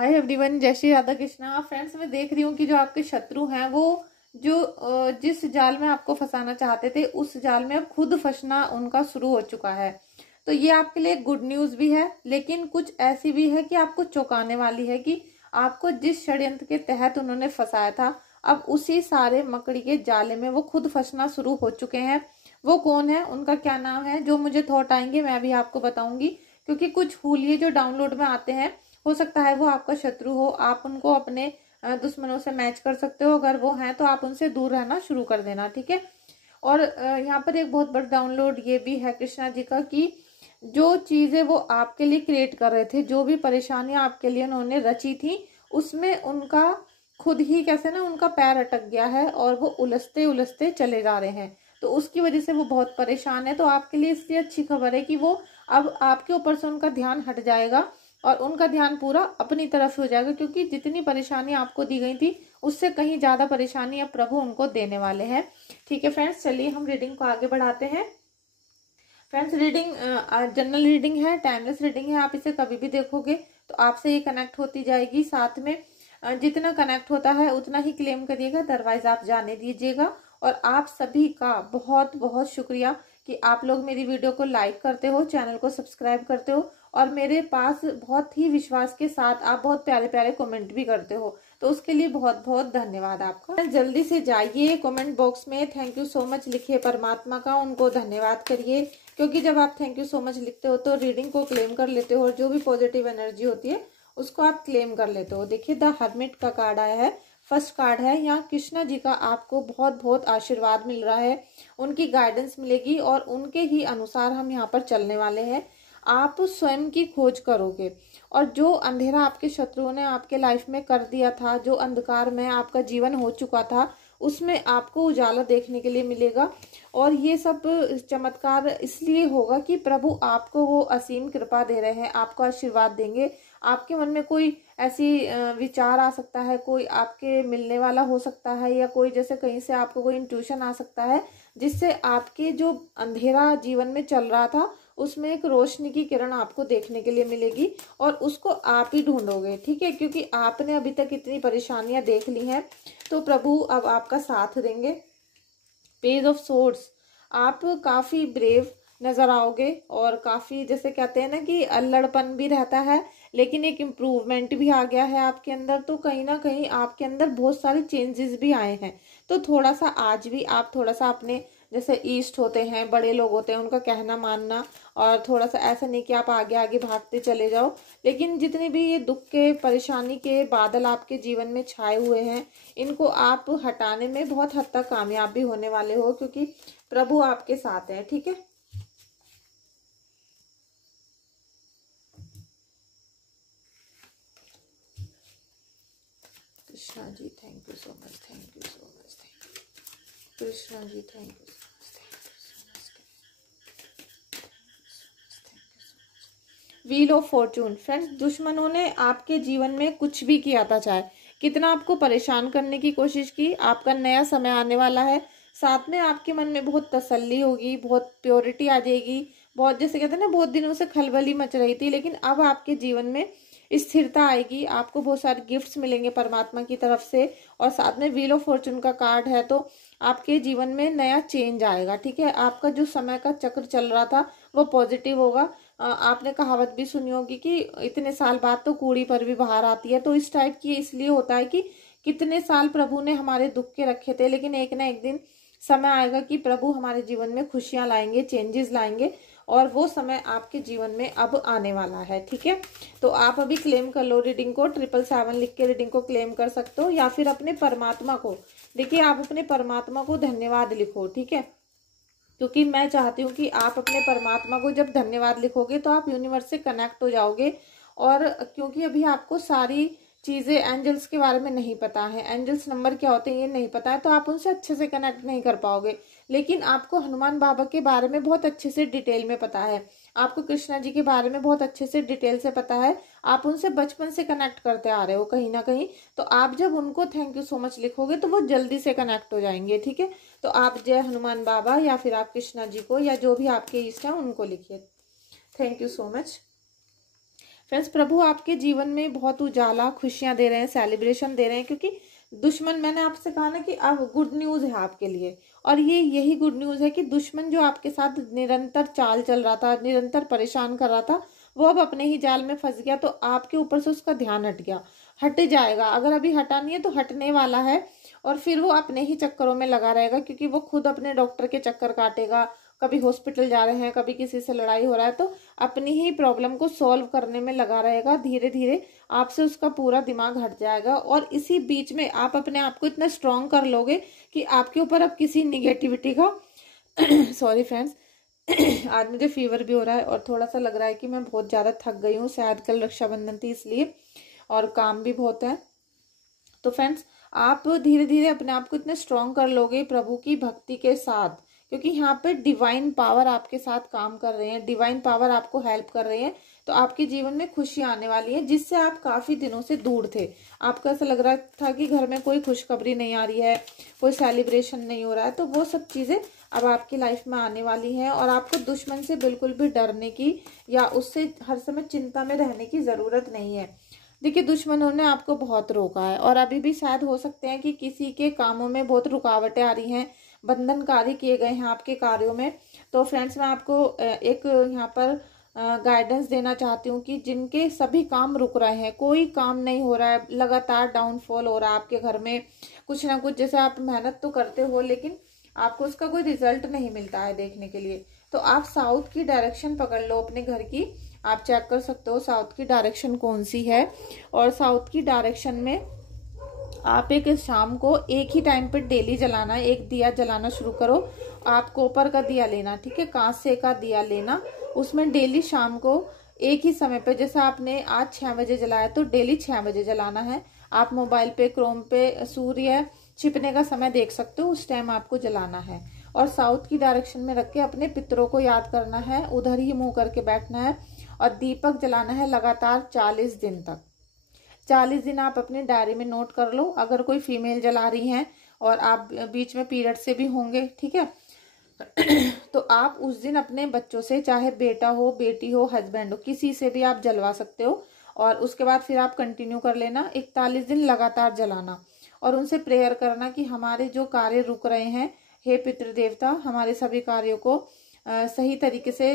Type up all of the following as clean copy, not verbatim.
Hi everyone, जय Shri Radha Krishna. Friends, मैं देख रही हूँ कि जो आपके शत्रु हैं वो जिस जाल में आपको फंसाना चाहते थे उस जाल में अब खुद फंसना उनका शुरू हो चुका है। तो ये आपके लिए गुड न्यूज भी है, लेकिन कुछ ऐसी भी है कि आपको चौंकाने वाली है कि आपको जिस षड्यंत्र के तहत उन्होंने फंसाया था अब उसी सारे मकड़ी के जाले में वो खुद फंसना शुरू हो चुके हैं। वो कौन है, उनका क्या नाम है, जो मुझे थॉट आएंगे मैं भी आपको बताऊंगी। क्योंकि कुछ हुलिये जो डाउनलोड में आते हैं हो सकता है वो आपका शत्रु हो, आप उनको अपने दुश्मनों से मैच कर सकते हो। अगर वो हैं तो आप उनसे दूर रहना शुरू कर देना, ठीक है। और यहाँ पर एक बहुत बड़ा डाउनलोड ये भी है कृष्णा जी का कि जो चीजें वो आपके लिए क्रिएट कर रहे थे, जो भी परेशानियां आपके लिए उन्होंने रची थी, उसमें उनका खुद ही कैसे ना उनका पैर अटक गया है और वो उलझते उलझते चले जा रहे हैं। तो उसकी वजह से वो बहुत परेशान है। तो आपके लिए इसलिए अच्छी खबर है कि वो अब आपके ऊपर से उनका ध्यान हट जाएगा और उनका ध्यान पूरा अपनी तरफ हो जाएगा, क्योंकि जितनी परेशानी आपको दी गई थी उससे कहीं ज्यादा परेशानी अब प्रभु उनको देने वाले हैं। ठीक है फ्रेंड्स, चलिए हम रीडिंग को आगे बढ़ाते हैं। फ्रेंड्स, रीडिंग जनरल रीडिंग है, टाइमलेस रीडिंग है। आप इसे कभी भी देखोगे तो आपसे ये कनेक्ट होती जाएगी। साथ में जितना कनेक्ट होता है उतना ही क्लेम करिएगा, अदरवाइज आप जाने दीजिएगा। और आप सभी का बहुत बहुत शुक्रिया कि आप लोग मेरी वीडियो को लाइक करते हो, चैनल को सब्सक्राइब करते हो और मेरे पास बहुत ही विश्वास के साथ आप बहुत प्यारे प्यारे कमेंट भी करते हो। तो उसके लिए बहुत बहुत धन्यवाद आपका। जल्दी से जाइए कमेंट बॉक्स में थैंक यू सो मच लिखिए परमात्मा का, उनको धन्यवाद करिए। क्योंकि जब आप थैंक यू सो मच लिखते हो तो रीडिंग को क्लेम कर लेते हो और जो भी पॉजिटिव एनर्जी होती है उसको आप क्लेम कर लेते हो। देखिए, द हर्मिट का कार्ड आया है, फर्स्ट कार्ड है। यहाँ कृष्णा जी का आपको बहुत बहुत आशीर्वाद मिल रहा है, उनकी गाइडेंस मिलेगी और उनके ही अनुसार हम यहाँ पर चलने वाले हैं। आप स्वयं की खोज करोगे और जो अंधेरा आपके शत्रुओं ने आपके लाइफ में कर दिया था, जो अंधकार में आपका जीवन हो चुका था, उसमें आपको उजाला देखने के लिए मिलेगा। और ये सब चमत्कार इसलिए होगा कि प्रभु आपको वो असीम कृपा दे रहे हैं, आपको आशीर्वाद देंगे। आपके मन में कोई ऐसी विचार आ सकता है, कोई आपके मिलने वाला हो सकता है, या कोई जैसे कहीं से आपको कोई इंट्यूशन आ सकता है जिससे आपके जो अंधेरा जीवन में चल रहा था उसमें एक रोशनी की किरण आपको देखने के लिए मिलेगी और उसको आप ही ढूंढोगे, ठीक है। क्योंकि आपने अभी तक इतनी परेशानियां देख ली हैं तो प्रभु अब आपका साथ देंगे। पेज ऑफ सोर्ड्स, आप काफी ब्रेव नजर आओगे और काफी जैसे कहते हैं ना कि अल्लड़पन भी रहता है, लेकिन एक इम्प्रूवमेंट भी आ गया है आपके अंदर। तो कहीं ना कहीं आपके अंदर बहुत सारे चेंजेस भी आए हैं। तो थोड़ा सा आज भी आप थोड़ा सा अपने जैसे ईस्ट होते हैं, बड़े लोग होते हैं, उनका कहना मानना, और थोड़ा सा ऐसा नहीं कि आप आगे आगे भागते चले जाओ। लेकिन जितने भी ये दुख के परेशानी के बादल आपके जीवन में छाए हुए हैं इनको आप हटाने में बहुत हद तक कामयाब भी होने वाले हो, क्योंकि प्रभु आपके साथ है, ठीक है। Krishna ji thank you so much, thank you so much, thank you Krishna ji, thank you so much, wheel of fortune. Friends, दुश्मनों ने आपके जीवन में कुछ भी किया था, चाहे कितना आपको परेशान करने की कोशिश की, आपका नया समय आने वाला है। साथ में आपके मन में बहुत तसल्ली होगी, बहुत प्योरिटी आ जाएगी। बहुत जैसे कहते हैं ना, बहुत दिनों से खलबली मच रही थी, लेकिन अब आपके जीवन में स्थिरता आएगी। आपको बहुत सारे गिफ्ट्स मिलेंगे परमात्मा की तरफ से। और साथ में व्हील ऑफ फॉर्चून का कार्ड है तो आपके जीवन में नया चेंज आएगा, ठीक है। आपका जो समय का चक्र चल रहा था वो पॉजिटिव होगा। आपने कहावत भी सुनी होगी कि इतने साल बाद तो कूड़ी पर भी बाहर आती है। तो इस टाइप की इसलिए होता है कि कितने साल प्रभु ने हमारे दुख के रखे थे, लेकिन एक ना एक दिन समय आएगा कि प्रभु हमारे जीवन में खुशियां लाएंगे, चेंजेस लाएंगे, और वो समय आपके जीवन में अब आने वाला है, ठीक है। तो आप अभी क्लेम कर लो रीडिंग को, 777 लिख के रीडिंग को क्लेम कर सकते हो, या फिर अपने परमात्मा को देखिए, आप अपने परमात्मा को धन्यवाद लिखो, ठीक है। क्योंकि मैं चाहती हूँ कि आप अपने परमात्मा को जब धन्यवाद लिखोगे तो आप यूनिवर्स से कनेक्ट हो जाओगे। और क्योंकि अभी आपको सारी चीजें एंजल्स के बारे में नहीं पता है, एंजल्स नंबर क्या होते हैं ये नहीं पता है, तो आप उनसे अच्छे से कनेक्ट नहीं कर पाओगे। लेकिन आपको हनुमान बाबा के बारे में बहुत अच्छे से डिटेल में पता है, आपको कृष्णा जी के बारे में बहुत अच्छे से डिटेल से पता है, आप उनसे बचपन से कनेक्ट करते आ रहे हो कहीं ना कहीं। तो आप जब उनको थैंक यू सो मच लिखोगे तो वो जल्दी से कनेक्ट हो जाएंगे, ठीक है। तो आप जय हनुमान बाबा या फिर आप कृष्णा जी को या जो भी आपके इष्ट है उनको लिखिए। Thank you so much. Friends, प्रभु आपके जीवन में बहुत उजाला, खुशियां दे रहे हैं, सेलिब्रेशन दे रहे हैं, क्योंकि दुश्मन, मैंने आपसे कहा ना कि अब गुड न्यूज है आपके लिए। और ये यही गुड न्यूज है कि दुश्मन जो आपके साथ निरंतर चाल चल रहा था, निरंतर परेशान कर रहा था, वो अब अपने ही जाल में फंस गया। तो आपके ऊपर से उसका ध्यान हट गया, हट जाएगा। अगर अभी हटा नहीं है तो हटने वाला है, और फिर वो अपने ही चक्करों में लगा रहेगा, क्योंकि वो खुद अपने डॉक्टर के चक्कर काटेगा। कभी हॉस्पिटल जा रहे हैं, कभी किसी से लड़ाई हो रहा है, तो अपनी ही प्रॉब्लम को सॉल्व करने में लगा रहेगा। धीरे धीरे आपसे उसका पूरा दिमाग हट जाएगा, और इसी बीच में आप अपने आप को इतना स्ट्रांग कर लोगे कि आपके ऊपर अब किसी निगेटिविटी का सॉरी फ्रेंड्स, आज मुझे फीवर भी हो रहा है और थोड़ा सा लग रहा है कि मैं बहुत ज़्यादा थक गई हूँ, शायद कल रक्षाबंधन थी इसलिए, और काम भी बहुत है। तो फ्रेंड्स, आप धीरे धीरे अपने आप को इतने स्ट्रांग कर लोगे प्रभु की भक्ति के साथ, क्योंकि यहाँ पे डिवाइन पावर आपके साथ काम कर रहे हैं, डिवाइन पावर आपको हेल्प कर रही है। तो आपके जीवन में खुशी आने वाली है, जिससे आप काफी दिनों से दूर थे। आपको ऐसा लग रहा था कि घर में कोई खुशखबरी नहीं आ रही है, कोई सेलिब्रेशन नहीं हो रहा है, तो वो सब चीजें अब आपकी लाइफ में आने वाली हैं। और आपको दुश्मन से बिल्कुल भी डरने की या उससे हर समय चिंता में रहने की जरूरत नहीं है। देखिए, दुश्मनों ने आपको बहुत रोका है, और अभी भी शायद हो सकते हैं कि किसी के कामों में बहुत रुकावटें आ रही हैं, बंधनकारी किए गए हैं आपके कार्यों में। तो फ्रेंड्स, मैं आपको एक यहाँ पर गाइडेंस देना चाहती हूँ कि जिनके सभी काम रुक रहे हैं, कोई काम नहीं हो रहा है, लगातार डाउनफॉल हो रहा है आपके घर में, कुछ ना कुछ, जैसे आप मेहनत तो करते हो लेकिन आपको उसका कोई रिजल्ट नहीं मिलता है देखने के लिए, तो आप साउथ की डायरेक्शन पकड़ लो अपने घर की। आप चेक कर सकते हो साउथ की डायरेक्शन कौन सी है, और साउथ की डायरेक्शन में आप एक शाम को एक ही टाइम पे डेली जलाना, एक दिया जलाना शुरू करो। आप कॉपर का दिया लेना, ठीक है, कांसे का दिया लेना, उसमें डेली शाम को एक ही समय पे, जैसे आपने आज 6 बजे जलाया तो डेली 6 बजे जलाना है। आप मोबाइल पे, क्रोम पे सूर्य छिपने का समय देख सकते हो, उस टाइम आपको जलाना है। और साउथ की डायरेक्शन में रख के अपने पितरों को याद करना है, उधर ही मुंह करके बैठना है, और दीपक जलाना है लगातार 40 दिन तक। 40 दिन आप अपनी डायरी में नोट कर लो। अगर कोई फीमेल जला रही हैं और आप बीच में पीरियड से भी होंगे, ठीक है, तो आप उस दिन अपने बच्चों से, चाहे बेटा हो, बेटी हो, हस्बैंड हो, किसी से भी आप जलवा सकते हो। और उसके बाद फिर आप कंटिन्यू कर लेना, 41 दिन लगातार जलाना, और उनसे प्रेयर करना कि हमारे जो कार्य रुक रहे हैं, हे पितृदेवता, हमारे सभी कार्यों को सही तरीके से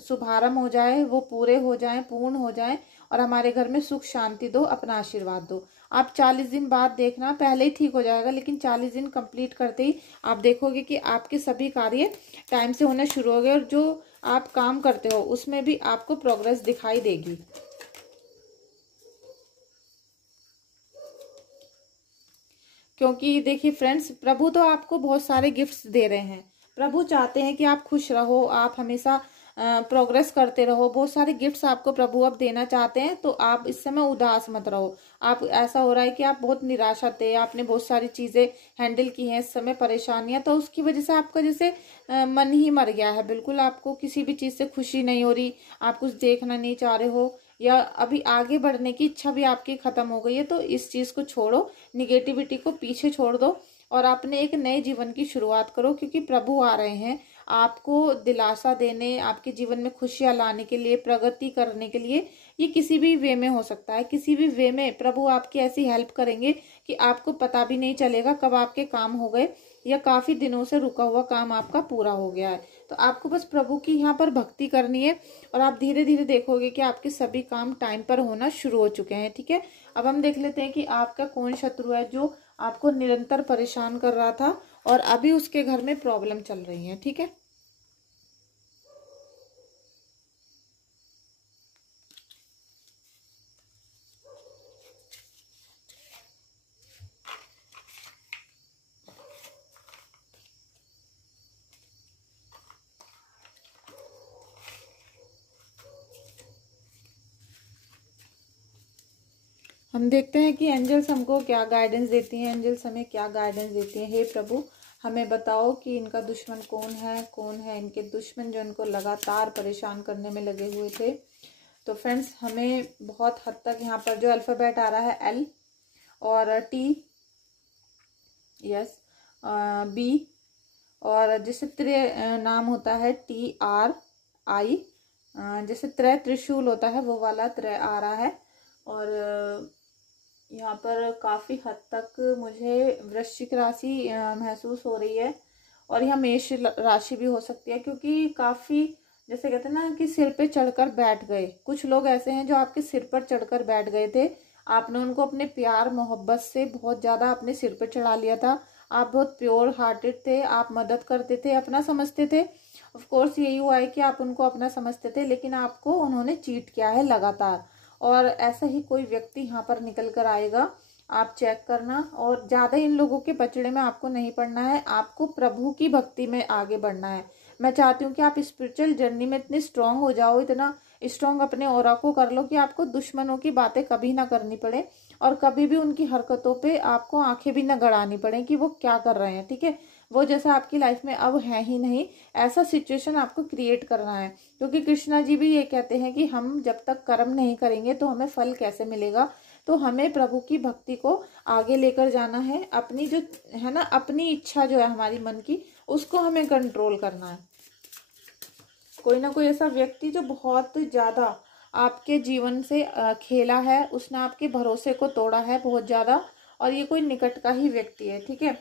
शुभारंभ हो जाए, वो पूरे हो जाएं, पूर्ण हो जाएं, और हमारे घर में सुख शांति दो, अपना आशीर्वाद दो। आप 40 दिन बाद देखना, पहले ही ठीक हो जाएगा, लेकिन 40 दिन कंप्लीट करते ही आप देखोगे कि आपके सभी कार्य टाइम से होने शुरू हो गए, और जो आप काम करते हो उसमें भी आपको प्रोग्रेस दिखाई देगी। क्योंकि देखिए फ्रेंड्स, प्रभु तो आपको बहुत सारे गिफ्ट्स दे रहे हैं। प्रभु चाहते हैं कि आप खुश रहो, आप हमेशा प्रोग्रेस करते रहो। बहुत सारे गिफ्ट्स आपको प्रभु अब देना चाहते हैं, तो आप इस समय उदास मत रहो। आप, ऐसा हो रहा है कि आप बहुत निराशा थे, आपने बहुत सारी चीजें हैंडल की हैं इस समय, परेशानियां, तो उसकी वजह से आपका जैसे मन ही मर गया है, बिल्कुल आपको किसी भी चीज से खुशी नहीं हो रही, आप कुछ देखना नहीं चाह रहे हो, या अभी आगे बढ़ने की इच्छा भी आपकी खत्म हो गई है। तो इस चीज को छोड़ो, निगेटिविटी को पीछे छोड़ दो, और अपने एक नए जीवन की शुरुआत करो, क्योंकि प्रभु आ रहे हैं आपको दिलासा देने, आपके जीवन में खुशियां लाने के लिए, प्रगति करने के लिए। ये किसी भी वे में हो सकता है, किसी भी वे में प्रभु आपकी ऐसी हेल्प करेंगे कि आपको पता भी नहीं चलेगा कब आपके काम हो गए, या काफी दिनों से रुका हुआ काम आपका पूरा हो गया है। तो आपको बस प्रभु की यहाँ पर भक्ति करनी है, और आप धीरे धीरे देखोगे कि आपके सभी काम टाइम पर होना शुरू हो चुके हैं, ठीक है। अब हम देख लेते हैं कि आपका कौन शत्रु है जो आपको निरंतर परेशान कर रहा था, और अभी उसके घर में प्रॉब्लम चल रही है, ठीक है। हम देखते हैं कि एंजल्स हमको क्या गाइडेंस देती हैं, एंजल्स हमें क्या गाइडेंस देती हैं। हे प्रभु, हमें बताओ कि इनका दुश्मन कौन है इनके दुश्मन जो इनको लगातार परेशान करने में लगे हुए थे। तो फ्रेंड्स, हमें बहुत हद तक यहाँ पर जो अल्फ़ाबेट आ रहा है एल और टी, यस, बी, और जिससे नाम होता है TRI, जैसे त्रय त्रिशूल होता है वो वाला त्रय आ रहा है। और यहाँ पर काफ़ी हद तक मुझे वृश्चिक राशि महसूस हो रही है, और यह मेष राशि भी हो सकती है, क्योंकि काफ़ी जैसे कहते हैं ना कि सिर पे चढ़कर बैठ गए। कुछ लोग ऐसे हैं जो आपके सिर पर चढ़कर बैठ गए थे, आपने उनको अपने प्यार मोहब्बत से बहुत ज़्यादा अपने सिर पर चढ़ा लिया था। आप बहुत प्योर हार्टेड थे, आप मदद करते थे, अपना समझते थे। ऑफ कोर्स यही हुआ है कि आप उनको अपना समझते थे, लेकिन आपको उन्होंने चीट किया है लगातार। और ऐसा ही कोई व्यक्ति यहाँ पर निकल कर आएगा, आप चेक करना। और ज़्यादा इन लोगों के पचड़े में आपको नहीं पड़ना है, आपको प्रभु की भक्ति में आगे बढ़ना है। मैं चाहती हूँ कि आप स्पिरिचुअल जर्नी में इतने स्ट्रांग हो जाओ, इतना स्ट्रांग अपने ऑरा को कर लो कि आपको दुश्मनों की बातें कभी ना करनी पड़े, और कभी भी उनकी हरकतों पे आपको आंखें भी न गड़ानी पड़े कि वो क्या कर रहे हैं। ठीक है, वो जैसा आपकी लाइफ में अब है ही नहीं, ऐसा सिचुएशन आपको क्रिएट करना है। क्योंकि कृष्णा जी भी ये कहते हैं कि हम जब तक कर्म नहीं करेंगे तो हमें फल कैसे मिलेगा। तो हमें प्रभु की भक्ति को आगे लेकर जाना है, अपनी जो है ना अपनी इच्छा जो है हमारी मन की, उसको हमें कंट्रोल करना है। कोई ना कोई ऐसा व्यक्ति जो बहुत ज्यादा आपके जीवन से खेला है, उसने आपके भरोसे को तोड़ा है बहुत ज्यादा, और ये कोई निकट का ही व्यक्ति है। ठीक है,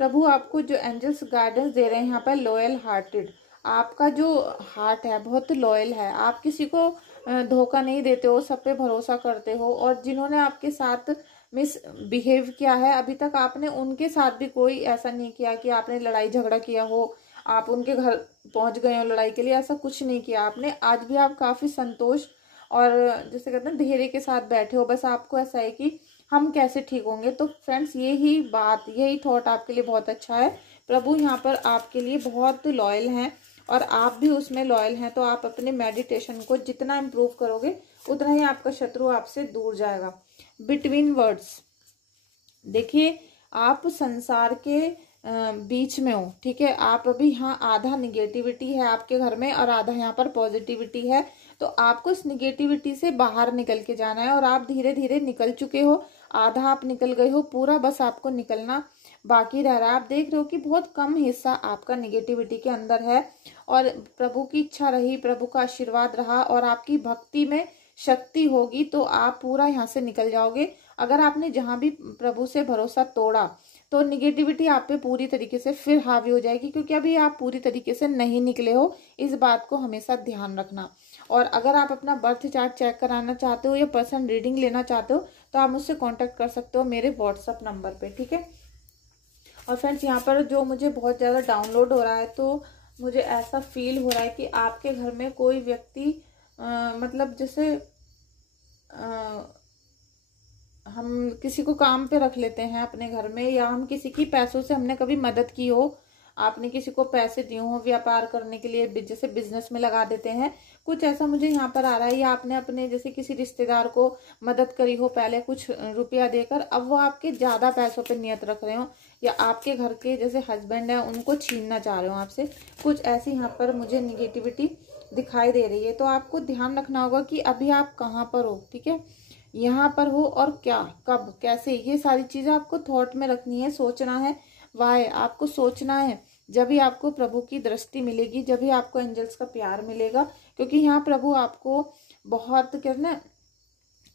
प्रभु आपको जो एंजल्स गाइडेंस दे रहे हैं यहाँ पर, लॉयल हार्टेड, आपका जो हार्ट है बहुत लॉयल है, आप किसी को धोखा नहीं देते हो, सब पे भरोसा करते हो। और जिन्होंने आपके साथ मिस बिहेव किया है अभी तक, आपने उनके साथ भी कोई ऐसा नहीं किया कि आपने लड़ाई झगड़ा किया हो, आप उनके घर पहुंच गए हो लड़ाई के लिए, ऐसा कुछ नहीं किया आपने। आज भी आप काफी संतोष और जैसे कहते हैं धैर्य के साथ बैठे हो, बस आपको ऐसा है कि हम कैसे ठीक होंगे। तो फ्रेंड्स यही बात, यही थॉट आपके लिए बहुत अच्छा है। प्रभु यहाँ पर आपके लिए बहुत लॉयल हैं, और आप भी उसमें लॉयल हैं। तो आप अपने मेडिटेशन को जितना इम्प्रूव करोगे उतना ही आपका शत्रु आपसे दूर जाएगा। बिटवीन वर्ड्स, देखिए आप संसार के बीच में हो। ठीक है, आप अभी यहाँ आधा निगेटिविटी है आपके घर में और आधा यहाँ पर पॉजिटिविटी है। तो आपको इस निगेटिविटी से बाहर निकल के जाना है, और आप धीरे धीरे निकल चुके हो। आधा आप निकल गए हो, पूरा बस आपको निकलना बाकी रह रहा है। आप देख रहे हो कि बहुत कम हिस्सा आपका निगेटिविटी के अंदर है, और प्रभु की इच्छा रही, प्रभु का आशीर्वाद रहा, और आपकी भक्ति में शक्ति होगी तो आप पूरा यहाँ से निकल जाओगे। अगर आपने जहां भी प्रभु से भरोसा तोड़ा तो निगेटिविटी आप पे पूरी तरीके से फिर हावी हो जाएगी, क्योंकि अभी आप पूरी तरीके से नहीं निकले हो। इस बात को हमेशा ध्यान रखना। और अगर आप अपना बर्थ चार्ट चेक कराना चाहते हो या पर्सन रीडिंग लेना चाहते हो तो आप मुझसे कांटेक्ट कर सकते हो मेरे व्हाट्सएप नंबर पे। ठीक है, और फ्रेंड्स यहाँ पर जो मुझे बहुत ज़्यादा डाउनलोड हो रहा है, तो मुझे ऐसा फील हो रहा है कि आपके घर में कोई व्यक्ति मतलब जैसे हम किसी को काम पे रख लेते हैं अपने घर में, या हम किसी की पैसों से हमने कभी मदद की हो, आपने किसी को पैसे दिए हो व्यापार करने के लिए, जैसे बिजनेस में लगा देते हैं, कुछ ऐसा मुझे यहाँ पर आ रहा है। या आपने अपने जैसे किसी रिश्तेदार को मदद करी हो पहले कुछ रुपया देकर, अब वो आपके ज्यादा पैसों पे नियत रख रहे हो, या आपके घर के जैसे हस्बैंड है उनको छीनना चाह रहे हो आपसे, कुछ ऐसी यहाँ पर मुझे निगेटिविटी दिखाई दे रही है। तो आपको ध्यान रखना होगा कि अभी आप कहाँ पर हो। ठीक है, यहाँ पर हो और क्या, कब, कैसे, ये सारी चीजें आपको थॉट में रखनी है, सोचना है। वाह, आपको सोचना है, जब भी आपको प्रभु की दृष्टि मिलेगी, जब भी आपको एंजल्स का प्यार मिलेगा। क्योंकि यहाँ प्रभु आपको बहुत कहना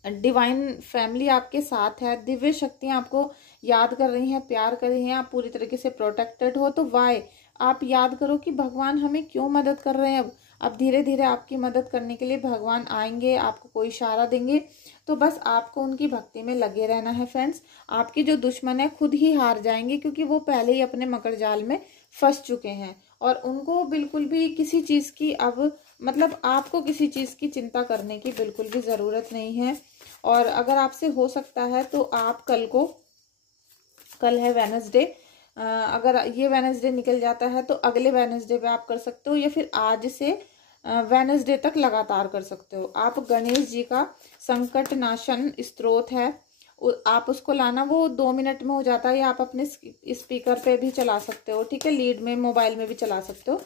डिवाइन फैमिली आपके साथ है, दिव्य शक्तियां आपको याद कर रही हैं, प्यार कर रही हैं, आप पूरी तरीके से प्रोटेक्टेड हो। तो वाई आप याद करो कि भगवान हमें क्यों मदद कर रहे हैं। अब धीरे धीरे आपकी मदद करने के लिए भगवान आएंगे, आपको कोई इशारा देंगे। तो बस आपको उनकी भक्ति में लगे रहना है फ्रेंड्स। आपके जो दुश्मन है खुद ही हार जाएंगे, क्योंकि वो पहले ही अपने मकर जाल में फंस चुके हैं, और उनको बिल्कुल भी किसी चीज की अब मतलब आपको किसी चीज की चिंता करने की बिल्कुल भी जरूरत नहीं है। और अगर आपसे हो सकता है तो आप कल है वेडनेसडे, अगर ये वेडनेसडे निकल जाता है तो अगले वेडनेसडे पे आप कर सकते हो, या फिर आज से वेडनेसडे तक लगातार कर सकते हो। आप गणेश जी का संकट नाशन स्तोत्र है, आप उसको लाना, वो 2 मिनट में हो जाता है, या आप अपने स्पीकर पे भी चला सकते हो। ठीक है, लीड में मोबाइल में भी चला सकते हो,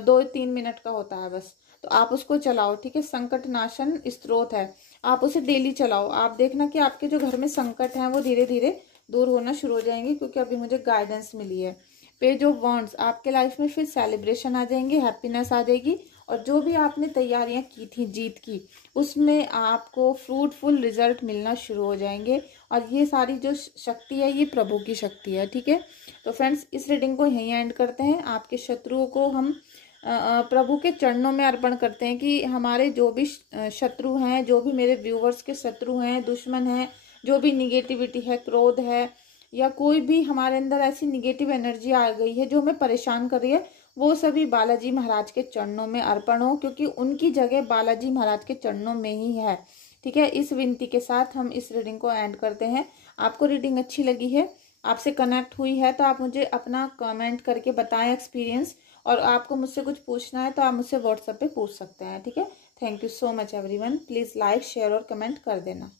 2-3 मिनट का होता है बस। तो आप उसको चलाओ। ठीक है, संकट नाशन स्तोत्र है, आप उसे डेली चलाओ। आप देखना कि आपके जो घर में संकट हैं वो धीरे धीरे दूर होना शुरू हो जाएंगे, क्योंकि अभी मुझे गाइडेंस मिली है। पेज ऑफ वॉन्ड्स, आपके लाइफ में फिर सेलिब्रेशन आ जाएंगे, हैप्पीनेस आ जाएगी, और जो भी आपने तैयारियां की थी जीत की, उसमें आपको फ्रूटफुल रिजल्ट मिलना शुरू हो जाएंगे। और ये सारी जो शक्ति है ये प्रभु की शक्ति है, ठीक है। तो फ्रेंड्स, इस रीडिंग को यहीं एंड करते हैं। आपके शत्रुओं को हम प्रभु के चरणों में अर्पण करते हैं कि हमारे जो भी शत्रु हैं, जो भी मेरे व्यूवर्स के शत्रु हैं, दुश्मन हैं, जो भी निगेटिविटी है, क्रोध है, या कोई भी हमारे अंदर ऐसी निगेटिव एनर्जी आ गई है जो हमें परेशान कर रही है, वो सभी बालाजी महाराज के चरणों में अर्पण हो, क्योंकि उनकी जगह बालाजी महाराज के चरणों में ही है, ठीक है। इस विनती के साथ हम इस रीडिंग को एंड करते हैं। आपको रीडिंग अच्छी लगी है, आपसे कनेक्ट हुई है, तो आप मुझे अपना कमेंट करके बताएं एक्सपीरियंस। और आपको मुझसे कुछ पूछना है तो आप मुझसे व्हाट्सएप पे पूछ सकते हैं, ठीक है। Thank you so much everyone. Please like, share और कमेंट कर देना।